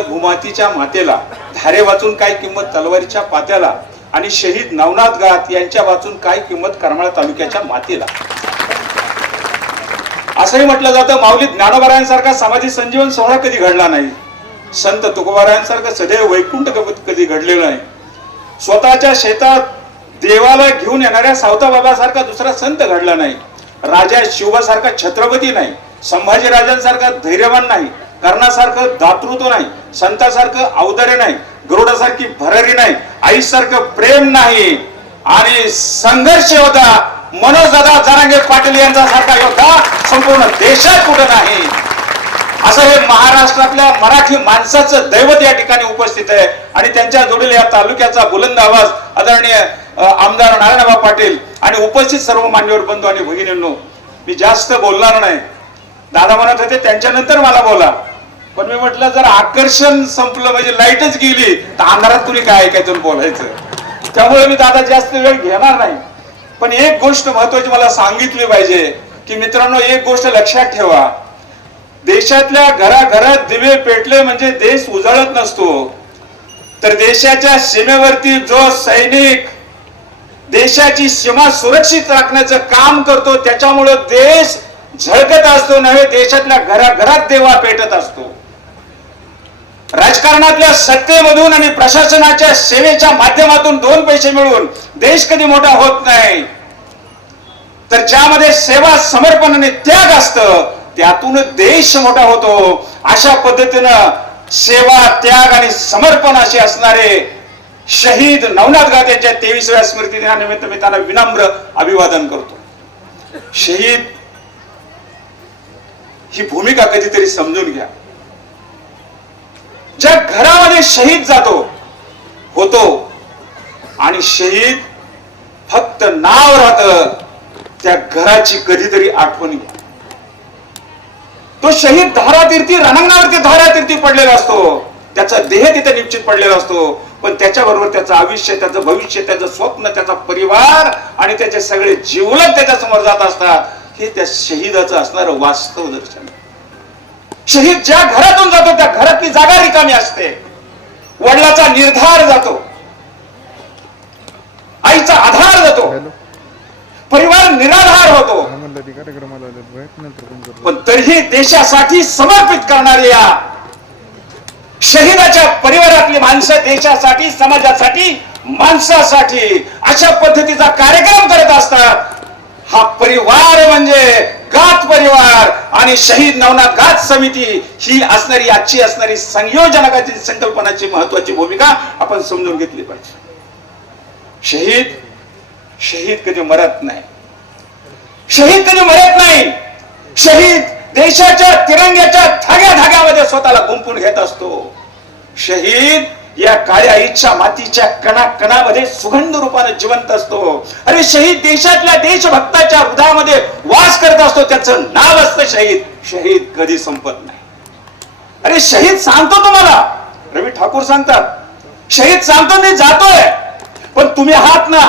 भूमातीच्या मातेला, धारे वाचून काय किंमत तलवारीच्या पात्याला, आणि शहीद नवनाथ गात यांच्या वाचून काय किंमत करमाळा तालुक्याच्या मातेला. असंही म्हटलं जातं, माऊली ज्ञानोबारायांसारखा सामाजिक संजीवन सोहळा कधी घडला नाही, संत तुकोबारायांसारखं सदैव वैकुंठ कधी घडलेलं नाही, स्वतःच्या शेतात देवाला घेऊन येणाऱ्या सावता बाबासारखा दुसरा संत घडला नाही, राजा शिवबासारखा छत्रपती नाही, संभाजी राजांसारखा धैर्यवान नाही, कर्णासारखं दातृत्व नाही, संतासारखं औदार्य नाही, गरुडासारखी भरारी नाही, आईसारखं प्रेम नाही, आणि संघर्ष योद्धा मनोजदादा जरांगे पाटील यांचा सारखा योद्धा संपूर्ण देशात कुठं नाही. असं हे महाराष्ट्रातल्या मराठी माणसाचं दैवत या ठिकाणी उपस्थित आहे. आणि त्यांच्या जोडीला या तालुक्याचा बुलंद आवाज आदरणीय आमदार नारायणबा पाटील आणि उपस्थित सर्व मान्यवर बंधू आणि भगिनींनो, मी जास्त बोलणार नाही. दादा म्हणत होते त्यांच्यानंतर मला बोला, पण मी म्हटलं जर आकर्षण संपलं म्हणजे लाईटच गेली तर अंधारात तुम्ही काय ऐकायचं बोलायचं, त्यामुळे मी दादा जास्त वेळ घेणार नाही. पण एक गोष्ट महत्वाची मला सांगितली पाहिजे की मित्रांनो, एक गोष्ट लक्षात ठेवा, देशातल्या घराघरात दिवे पेटले म्हणजे देश उजळत नसतो, तर देशाच्या सीमेवरती जो सैनिक देशाची सीमा सुरक्षित राखण्याचं काम करतो त्याच्यामुळे देश झळकत असतो नव्हे, देशातल्या घराघरात देवा पेटत असतो. राजकारणातल्या सत्तेमधून आणि प्रशासनाच्या सेवेच्या माध्यमातून दोन पैसे मिळवून देश कधी मोठा होत नाही, तर ज्यामध्ये सेवा समर्पण आणि त्याग असतं त्यातून देश मोठा होतो. अशा पद्धतीनं सेवा त्याग आणि समर्पण असे असणारे शहीद नवनाथ गात यांच्या 23व्या स्मृती दिनानिमित्त मी त्यांना विनम्र अभिवादन करतो. शहीद ही भूमिका कधीतरी समजून घ्या. ज्या घरामध्ये शहीद जातो होतो आणि शहीद फक्त नाव राहतं, त्या घराची कधीतरी आठवण घ्या. तो शहीद धारातीर्थी रणांगणावरती धारातीर्थी पडलेला असतो, त्याचा देह तिथे निश्चित पडलेला असतो, पण त्याच्याबरोबर त्याचं आयुष्य, त्याचं भविष्य, त्याचं स्वप्न, त्याचा परिवार आणि त्याचे सगळे जीवलग त्याच्या समोर जात असतात. हे त्या शहीदाचं असणारं वास्तव दर्शन. शहीद ज्या घरातून जातो त्या घरातली जागा रिकामी असते, वडिलाचा निर्धार जातो, आईचा आधार जातो, परिवार निराधार होतो, पण तरीही देशासाठी समर्पित करणाऱ्या शहीदाच्या परिवारातली माणसं देशासाठी, समाजासाठी, माणसासाठी अशा पद्धतीचा कार्यक्रम करत असतात. हा परिवार म्हणजे गात परिवार आणि शहीद नवनाथ गात समिती ही असणारी आजची असणारी संयोजनाची संकल्पनाची महत्वाची भूमिका आपण समजून घेतली पाहिजे. शहीद कधी मरत नाही, शहीद कधी मरत नाही. शहीद देशाच्या तिरंग्याच्या धाग्यामध्ये स्वतःला गुंफून घेत असतो. शहीद या काळ्या इच्छा मातीच्या कणाकणामध्ये सुगंध रूपाने जिवंत असतो. अरे शहीद देशातल्या देशभक्ताच्या हृदयामध्ये वास करत असतो, त्याचं नाव असतं शहीद. शहीद कधी संपत नाही. अरे शहीद सांगतो तुम्हाला, रवी ठाकूर सांगतात, शहीद सांगतो मी जातोय, पण तुम्ही आहात ना,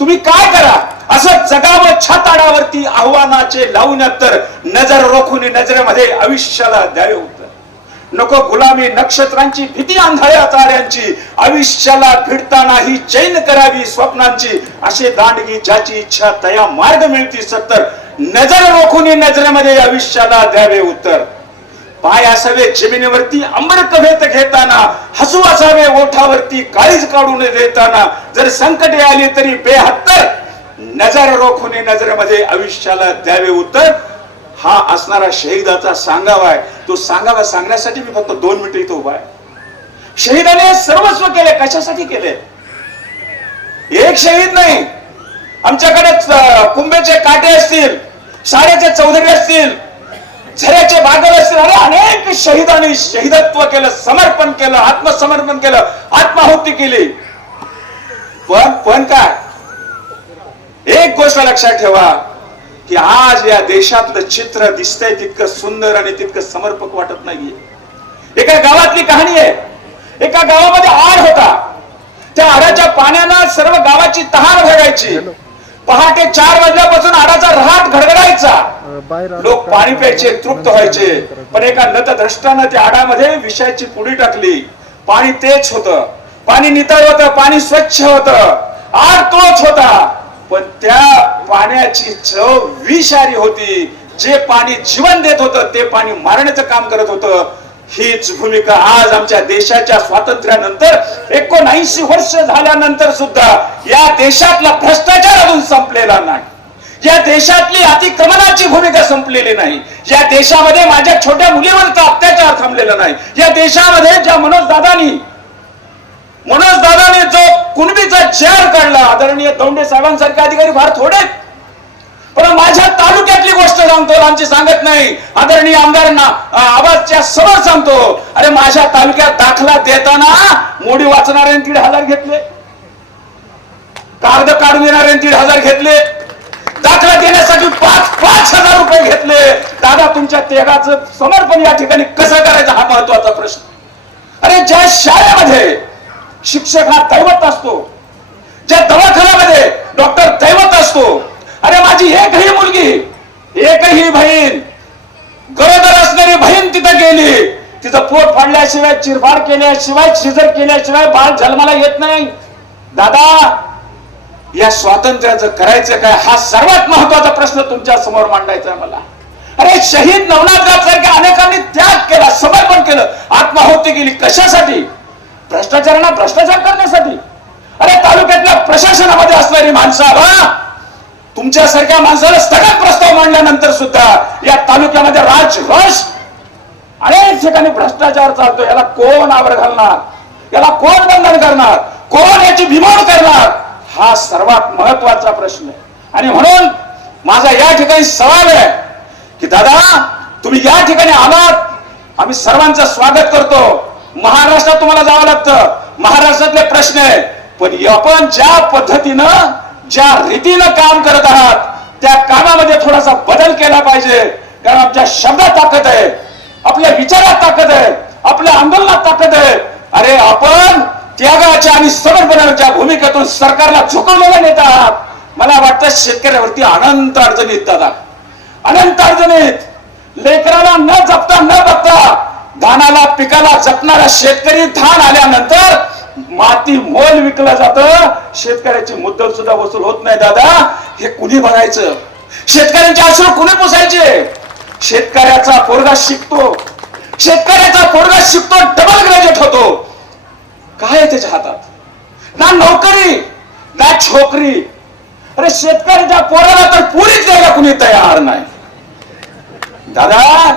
तुम्ही काय करा, असं जगावं छाताडावरती आव्हानाचे लावून तर नजर रोखून नजरेमध्ये आयुष्याला द्यावे उत्तर. नको गुलामी नक्षत्रांची भीती आंधळ्या ताऱ्यांची, आयुष्याला भिडताना ही चैन करावी स्वप्नांची, असे दांडगी ज्याची इच्छा तया मार्ग मिळती सत्तर, नजर रोखून नजरेमध्ये आयुष्याला द्यावे उत्तर. पाय असावे जमिनीवरती अमृत भेट घेताना, हसू असावे ओठावरती काळीज काढून देताना, जर संकटे आली तरी बेहत्तर, नजर रोखून नजरेमध्ये आयुष्याला द्यावे उत्तर. हा असणारा शहीदाचा सांगावा आहे. तो सांगावा सांगण्यासाठी मी फक्त 2 मिनिटं इथं उभा आहे. शहीदाने सर्वस्व केले, कशासाठी केले? एक शहीद नाही, आमच्याकडे कुंभेचे काटे असतील, साड्याचे चौधरी असतील, झऱ्याचे बागल असतील, अरे अनेक शहीदांनी शहीदत्व केलं, समर्पण केलं, आत्मसमर्पण केलं, आत्माहुती केली. पण काय, एक गोष्ट लक्षात ठेवा की आज या देशातलं चित्र दिसतंय तितकं सुंदर आणि तितकं समर्पक वाटत नाहीये. एका गावातली कहाणी आहे. एका गावामध्ये आड होता. त्या आडाच्या पाण्यानं सर्व गावाची तहान भागायची. पहाटे 4 वाजल्यापासून आडाचा रहाट घडघडायचा, लोक पाणी प्यायचे, तृप्त व्हायचे. पण एका नतद्रष्टानं त्या आडामध्ये विषाची पुडी टाकली. पाणी तेच होतं, पाणी नितळ होतं, पाणी स्वच्छ होतं, आड तोच होता, पण त्या पाण्याची चव विषारी होती. जे पाणी जीवन देत होतं ते पाणी मारण्याचं काम करत होतं. हीच भूमिका आज आमच्या देशाच्या स्वातंत्र्यानंतर 79 वर्ष झाल्यानंतर सुद्धा या देशातला भ्रष्टाचार अजून संपलेला नाही. या देशातली अतिक्रमणाची भूमिका संपलेली नाही. या देशामध्ये माझ्या छोट्या मुलीवरचा अत्याचार थांबलेला नाही. या देशामध्ये ज्या मनोज दादानी जो कुणबीचा जर काढला, आदरणीय दौंडे साहेबांसारखे अधिकारी फार थोडे, पण माझ्या तालुक्यातली गोष्ट सांगतो, आमची सांगत नाही. आदरणीय आमदारांना आवाजच्या समोर सांगतो, अरे माझ्या तालुक्यात दाखला देताना मोडी वाचणाऱ्यांनी 1,500 घेतले, कागद काढून देणाऱ्यांनी 1,500 घेतले, दाखला देण्यासाठी 5,000 रुपये घेतले. दादा, तुमच्या त्यागाचं समर्पण या ठिकाणी कसं करायचं हा महत्वाचा प्रश्न. अरे ज्या शाळेमध्ये शिक्षक हा दैवत असतो, ज्या दवाखान्यामध्ये डॉक्टर दैवत असतो, अरे माझी एकही मुलगी, एकही बहीण, गरोदर असणारी बहीण तिथं गेली, तिचं पोट फाडल्याशिवाय, चिरफाड केल्याशिवाय, शिजर केल्याशिवाय बाळ जन्माला येत नाही. दादा, या स्वातंत्र्याचं करायचं काय हा सर्वात महत्वाचा प्रश्न तुमच्या समोर मांडायचा आहे मला. अरे शहीद नवनाथराव सारख्या अनेकांनी त्याग केला, समर्पण केलं, आत्माहुती केली. कशासाठी? भ्रष्टाचारांना भ्रष्टाचार करण्यासाठी. अरे तालुक्यातल्या प्रशासनामध्ये असणारी माणसं, तुमच्यासारख्या माणसाला स्थगन प्रस्ताव मांडल्यानंतर सुद्धा या तालुक्यामध्ये राजरोष, अनेक ठिकाणी भ्रष्टाचार चालतो. याला कोण आवर घालणार? याला कोण बंधन करणार? कोण याची बिमोड करणार? हा सर्वात महत्वाचा प्रश्न आहे. आणि म्हणून माझा या ठिकाणी सवाल आहे की दादा, तुम्ही या ठिकाणी आलात, आम्ही सर्वांचं स्वागत करतो. महाराष्ट्रात तुम्हाला जावं लागतं, महाराष्ट्रातले प्रश्न आहे, पण आपण ज्या पद्धतीनं, ज्या रीतीनं काम करत आहात त्या कामामध्ये थोडासा बदल केला पाहिजे. कारण आमच्या शब्दात ताकद आहे, आपल्या विचारात ताकद आहे, आपल्या आंदोलनात ताकद आहे. अरे आपण त्यागाच्या आणि समर्पणाच्या भूमिकेतून सरकारला झुकवलेला नेता आहात. मला वाटतं शेतकऱ्यावरती अनंत अडचणीत दादा, अनंत अडचणीत. लेकराला न जपता न बघता धानाला, पिकाला जपणारा शेतकरी धान आल्यानंतर माती मोल विकलं जातं, शेतकऱ्याची मुद्दल सुद्धा वसूल होत नाही. दादा, हे कुणी बघायचं? शेतकऱ्यांचे अश्रू कुणी पुसायचे? शेतकऱ्याचा पोरगा शिकतो, शेतकऱ्याचा पोरगा शिकतो, डबल ग्रॅज्युएट होतो. काय आहे त्याच्या हातात? ना नोकरी ना छोकरी. अरे शेतकऱ्याच्या पोराला तर पुरीच द्यायला कुणी तयार नाही. दादा,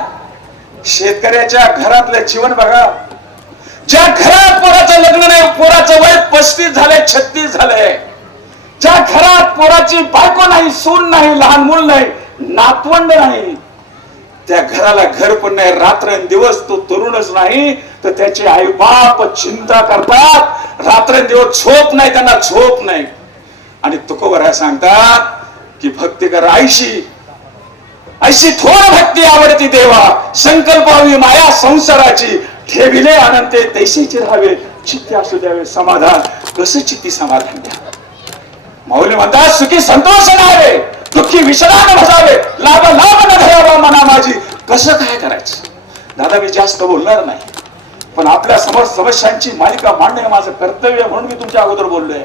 शेतकऱ्याच्या घरातलं जीवन बघा. ज्या घरात पोराचं लग्न नाही, पोराचं वय 35 झालंय, 36 झालंय, ज्या घरात पोराची बायको नाही, सून नाही, लहान मूल नाही, नातवंड नाही, त्या घराला घर पण नाही, रात्रंदिवस तो तरुणच नाही तर त्याचे आई बाप चिंता करतात, रात्रंदिवस झोप नाही, त्यांना झोप नाही. आणि तुकोबरा सांगतात की भक्ती कर ऐशी थोर भक्ती आवडती देवा, संकल्प हवी माया संसाराची, ठेविले अनंते तैसेचे राहावे, चित्ती असू द्यावे समाधान. कसं चित्ती समाधान द्या? माऊली म्हणतात, सुखी संतोष नावे, दुःखी विश्राम भजावे, लाभ न धरावा मना माझी. कसं काय करायचं? दादा, मी जास्त बोलणार नाही, पण आपल्या समोर समस्यांची मालिका मांडणे माझं कर्तव्य म्हणून मी तुमच्या अगोदर बोललोय.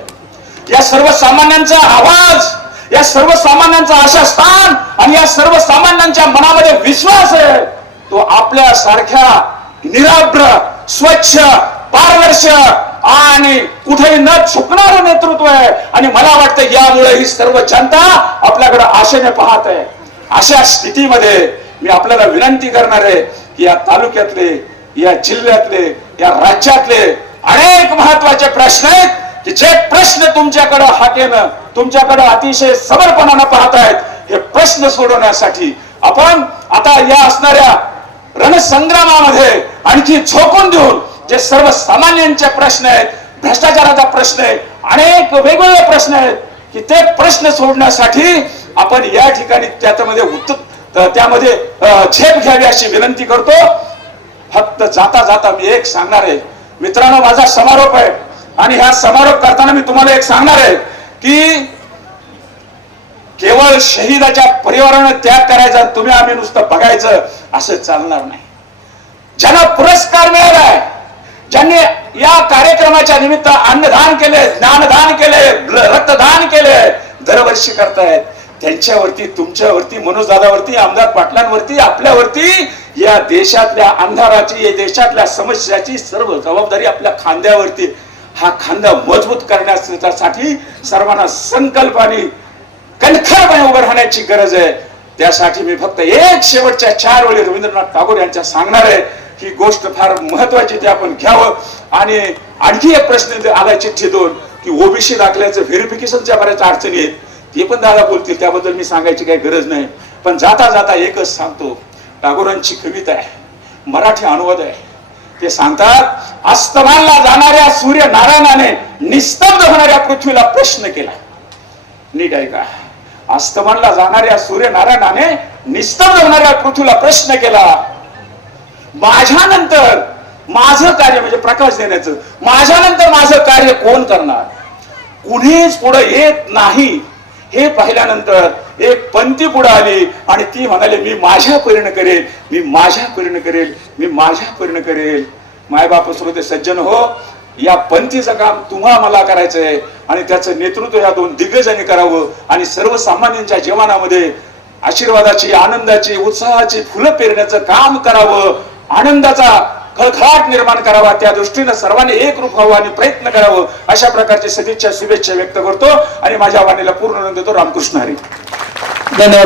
या सर्वसामान्यांचा आवाज, या सर्वसामान्यांचा आशास्थान आणि या सर्वसामान्यांच्या मनामध्ये विश्वास आहे, तो आपल्या सारख्या निराब्र, स्वच्छ, पारदर्श आणि कुठेही न झुकणारं नेतृत्व आहे. आणि मला वाटतं यामुळे ही सर्व जनता आपल्याकडे आशेने पाहत आहे. अशा स्थितीमध्ये मी आपल्याला विनंती करणार आहे की या तालुक्यातले, या जिल्ह्यातले, या राज्यातले अनेक महत्वाचे प्रश्न आहेत की जे प्रश्न तुमच्याकडे हाकेनं, तुमच्याकडे अतिशय समर्पणानं पाहतायत, हे प्रश्न सोडवण्यासाठी आपण आता या असणाऱ्या रणसंग्रामामध्ये आणखी झोकून देऊन जे सर्वसामान्यांचे प्रश्न आहेत, भ्रष्टाचाराचा प्रश्न आहे, अनेक वेगवेगळे प्रश्न आहेत की ते प्रश्न सोडण्यासाठी आपण या ठिकाणी त्यामध्ये झेप घ्यावी अशी विनंती करतो. फक्त जाता जाता मी एक सांगणार आहे मित्रांनो, माझा समारोप आहे आणि हा समारोप करताना मी तुम्हाला एक सांगणार आहे की केवळ शहीदाच्या परिवारानं त्याग करायचा, तुम्ही आम्ही नुसतं बघायचं असं चालणार नाही. ज्यांना पुरस्कार मिळालाय, ज्यांनी या कार्यक्रमाच्या निमित्त अन्नदान केले, ज्ञानदान केले, रक्तदान केले, दरवर्षी करतायत, त्यांच्यावरती, तुमच्यावरती, मनोज दादावरती, आमदार पाटलांवरती, आपल्यावरती या देशातल्या अंधाराची, या देशातल्या समस्याची सर्व जबाबदारी आपल्या खांद्यावरती. हा खांदा मजबूत करण्यासाठी सर्वांना संकल्पाने कणखरपणे उभं राहण्याची गरज आहे. त्यासाठी मी फक्त एक शेवटच्या 4 वेळी रवींद्रनाथ टागोर यांच्या सांगणार आहे. ही गोष्ट फार महत्वाची, ते आपण घ्यावं. आणि आणखी एक प्रश्न आलाय चिठ्ठी 2 की ओबीसी दाखल्याचं व्हेरिफिकेशनच्या बऱ्याच अडचणी आहेत, ते पण दादा बोलतील, त्याबद्दल मी सांगायची काही गरज नाही. पण जाता जाता एकच सांगतो, टागोरांची कविता आहे, मराठी अनुवाद आहे. ते सांगतात, अस्तमानला जाणाऱ्या सूर्य नारायणाने निस्तब्ध होणाऱ्या पृथ्वीला प्रश्न केला. नीट ऐका, अस्तमानला जाणाऱ्या सूर्य नारायणाने निस्तब्ध होणाऱ्या पृथ्वीला प्रश्न केला, माझ्यानंतर माझं कार्य, म्हणजे प्रकाश देण्याचं, माझ्यानंतर माझं कार्य कोण करणार? कुणीच पुढे येत नाही. हे पाहिल्यानंतर एक पंथी पुढे आली आणि ती म्हणाली, मी माझ्या परीने करेल, मी माझ्या परीने करेल, मी माझ्या परीने करेल. मायबाप श्रोते सज्जन हो, या पंथीचं काम तुम्हा मला करायचंय आणि त्याचं नेतृत्व या 2 दिग्गजांनी करावं आणि सर्वसामान्यांच्या जीवनामध्ये आशीर्वादाची, आनंदाची, उत्साहाची फुलं पेरण्याचं काम करावं, आनंदाचा खळखळाट निर्माण करावा. त्या दृष्टीने सर्वांनी एकरूप व्हावं आणि प्रयत्न करावं. अशा प्रकारची सदिच्छा, शुभेच्छा व्यक्त करतो आणि माझ्या वाणीला पूर्ण देतो. रामकृष्ण हरी. धन्यवाद.